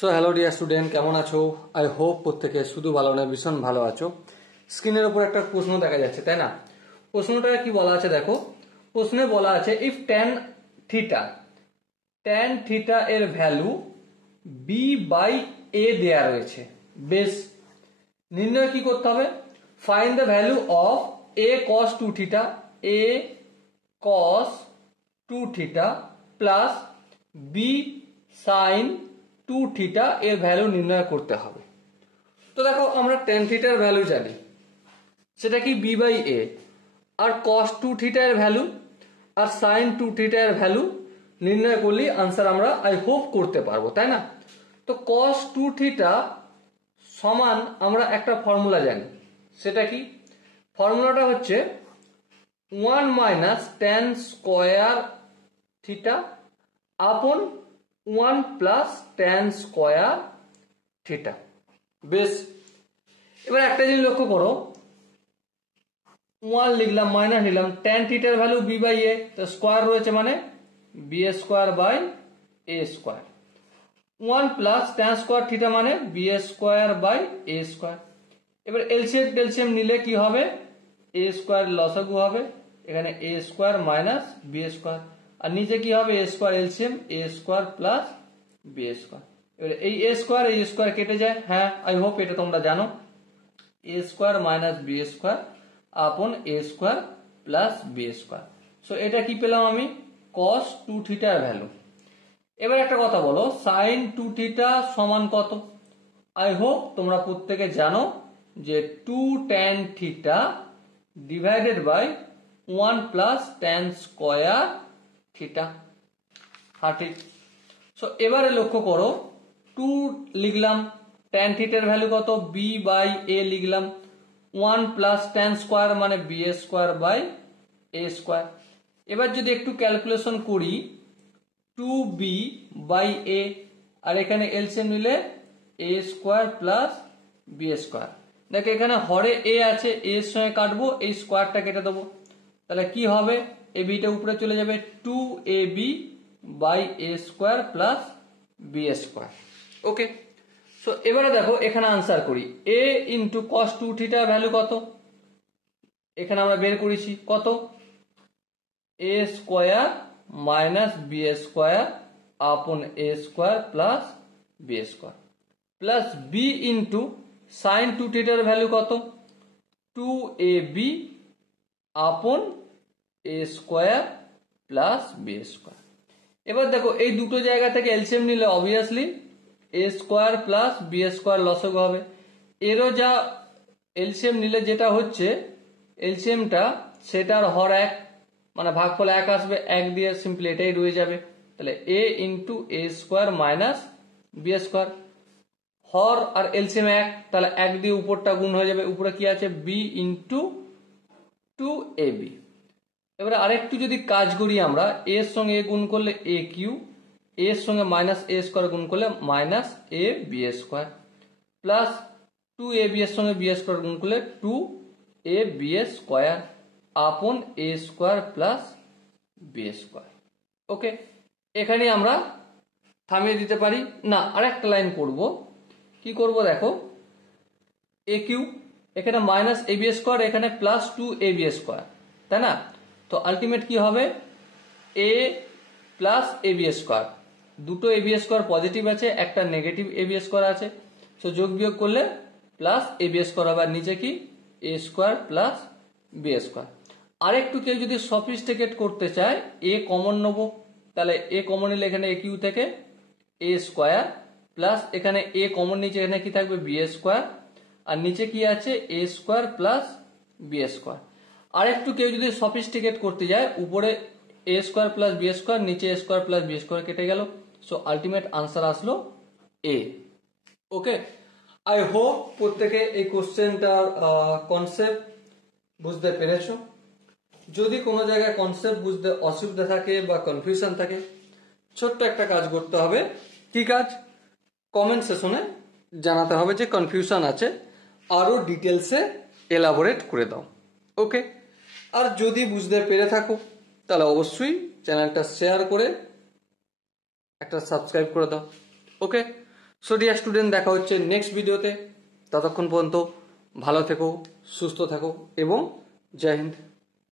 So hello dear student, কেমন আছো? I hope প্রত্যেকে শুধু ভালো নয়, ভীষণ ভালো আছো। স্ক্রিনের উপর একটা প্রশ্ন দেখা যাচ্ছে, তাই না? প্রশ্নটা কি বলা আছে দেখো। প্রশ্নে বলা আছে ইফ ট্যান থিটা এর ভ্যালু বি বাই এ দেয়া রয়েছে। বেশ, নির্ণয় কি করতে হবে? Find the value of a cos two theta, a cos two theta plus b sine two theta এর ভ্যালু নির্ণয় করতে হবে। তো দেখো, আমরা টেন থিটার ভ্যালু জানি, সেটা কি বি বাই এ, আর কস টু থিটা এর ভ্যালু আর সাইন টু থিটা এর ভ্যালু নির্ণয় করলেই আনসার আমরা আই হোপ করতে পারবো, তাই না? তো কস টু থিটা সমান আমরা একটা ফর্মুলা জানি, সেটা কি? ফর্মুলাটা হচ্ছে 1 মাইনাস ট্যান স্কোয়ার থিটা আপন 1 প্লাস ট্যান স্কোয়ার থিটা। বেশ, এবার একটা জিনিস লক্ষ্য করো, 1 লিখলাম, মাইনাস নিলাম, ট্যান থিটার ভ্যালু বি বাই এ, তো স্কোয়ার রয়েছে মানে B square by A square, 1 plus tan square theta মানে B square by A square. এবার এলসিএম নিলে কি হবে? এ স্কোয়ার লসাগু হবে, এখানে A square minus B square, আর নিচে কি হবে? A square LCM A square plus B square. এবার এই এ স্কোয়ার কেটে যায়। হ্যাঁ, আই হোপ এটা তোমরা জানো। A square minus B square upon a square plus B square. So এটা কি পেলাম আমি? কস টু থিটার ভ্যালু। এবার একটা কথা বলো, সাইন টু থিটা সমান কত? আই হোপ তোমরা প্রত্যেকে জানো যে 2 tan theta divided by 1 plus tan square theta. হ্যাঁ, ঠিক। সো এবারে লক্ষ্য করো, 2 লিখলাম, ট্যান থিটার ভ্যালু কত? বি বাই এ লিখলাম, 1 প্লাস ট্যান স্কোয়ার মানে B square by A square. এবার যদি একটু ক্যালকুলেশন করি, 2b বাই এ, আর এখানে এলসিএম নিলে এ স্কোয়ার প্লাস বি স্কোয়ার। দেখো এখানে হরে এ আছে, এ এর সঙ্গে কাটবো, এই স্কোয়ারটা কেটে দেবো, তাহলে কি হবে? এ বিটা উপরে চলে যাবে, 2ab by A square plus B square. Okay, so এবারে দেখো এখানে আনসার করি, এ ইন্টু কস টু থিটার ভ্যালু কত? এখানে আমরা বের করেছি কত? A square minus B square upon a square plus B square plus b into sine two থিটার ভ্যালু কত? 2ab upon a square plus B square. এবার দেখো এই দুটো জায়গা থেকে এলসিএম নিলে obviously a square plus B square লসগু হবে। এরও যা এলসিএম নিলে যেটা হচ্ছে এলসিএমটা, সেটার হর এক মানে ভাগফল 1 আসবে, 1 দিয়ে সিম্পলি এটাই রয়ে যাবে। তাহলে এ ইন্টু এ স্কোয়ার মাইনাস বি স্কোয়ার, হর আর এলসিএম 1, তাহলে 1 দিয়ে উপরটা গুণ হয়ে যাবে, উপরে কি আছে? B into 2ab। এবারে আরেকটু যদি কাজ করি আমরা, এর সঙ্গে এ গুণ করলে এ কিউ, এর সঙ্গে মাইনাস এ স্কোয়ার গুণ করলে minus A B square plus 2ab এর সঙ্গে বি স্কোয়ার গুণ করলে 2ab square upon a square plus B square. ওকে, এখানে আমরা থামিয়ে দিতে পারি না, আরেকটা লাইন করব। কি করব দেখো, এ কিউ, এখানে মাইনাস এ বি স্কোয়ার, এখানে প্লাস 2ab স্কোয়ার, তাই না? তো আলটিমেট কি হবে? এ প্লাস এ বি স্কোয়ার, দুটো এ বি স্কোয়ার পজিটিভ আছে, একটা নেগেটিভ এ বি স্কোয়ার আছে, সো যোগ বিয়োগ করলে প্লাস এ বি স্কোয়ার হবে, আর নিচে কি? এ স্কোয়ার প্লাস বি স্কোয়ার। আরেকটু কেউ যদি সফিস্টিকেট করতে চায়, এ কমন নেবো, তাহলে এ কমন নিলে এখানে এ কিউ থেকে এ স্কোয়ার প্লাস এখানে এ কমন নিচে, এখানে কি থাকবে? বি স্কোয়ার, আর নিচে কি আছে? এ স্কোয়ার প্লাস বি স্কোয়ার। আরেকটু কেউ যদি সফিস্টিকেট করতে যায়, উপরে এ স্কোয়ার প্লাস বি স্কোয়ার, নিচে এ স্কোয়ার প্লাস বি স্কোয়ার কেটে গেল, সো আলটিমেট আনসার আসলো এ। ওকে, আই হোপ প্রত্যেকে এই কোশ্চেনটার কনসেপ্ট বুঝতে পেরেছো। যদি কোনো জায়গায় কনসেপ্ট বুঝতে অসুবিধা থাকে বা কনফিউশন থাকে, ছোট্ট একটা কাজ করতে হবে। কি কাজ? কমেন্ট সেকশনে জানাতে হবে যে কনফিউশন আছে, আরো ডিটেলসে এলাবোরেট করে দাও। ওকে, আর যদি বুঝতে পেরে থাকো তাহলে অবশ্যই চ্যানেলটা শেয়ার করে একটা সাবস্ক্রাইব করে দাও। ওকে, সো ডিয়ার স্টুডেন্ট, দেখা হচ্ছে নেক্সট ভিডিওতে। ততক্ষণ পর্যন্ত ভালো থেকো, সুস্থ থাকো এবং জয় হিন্দ।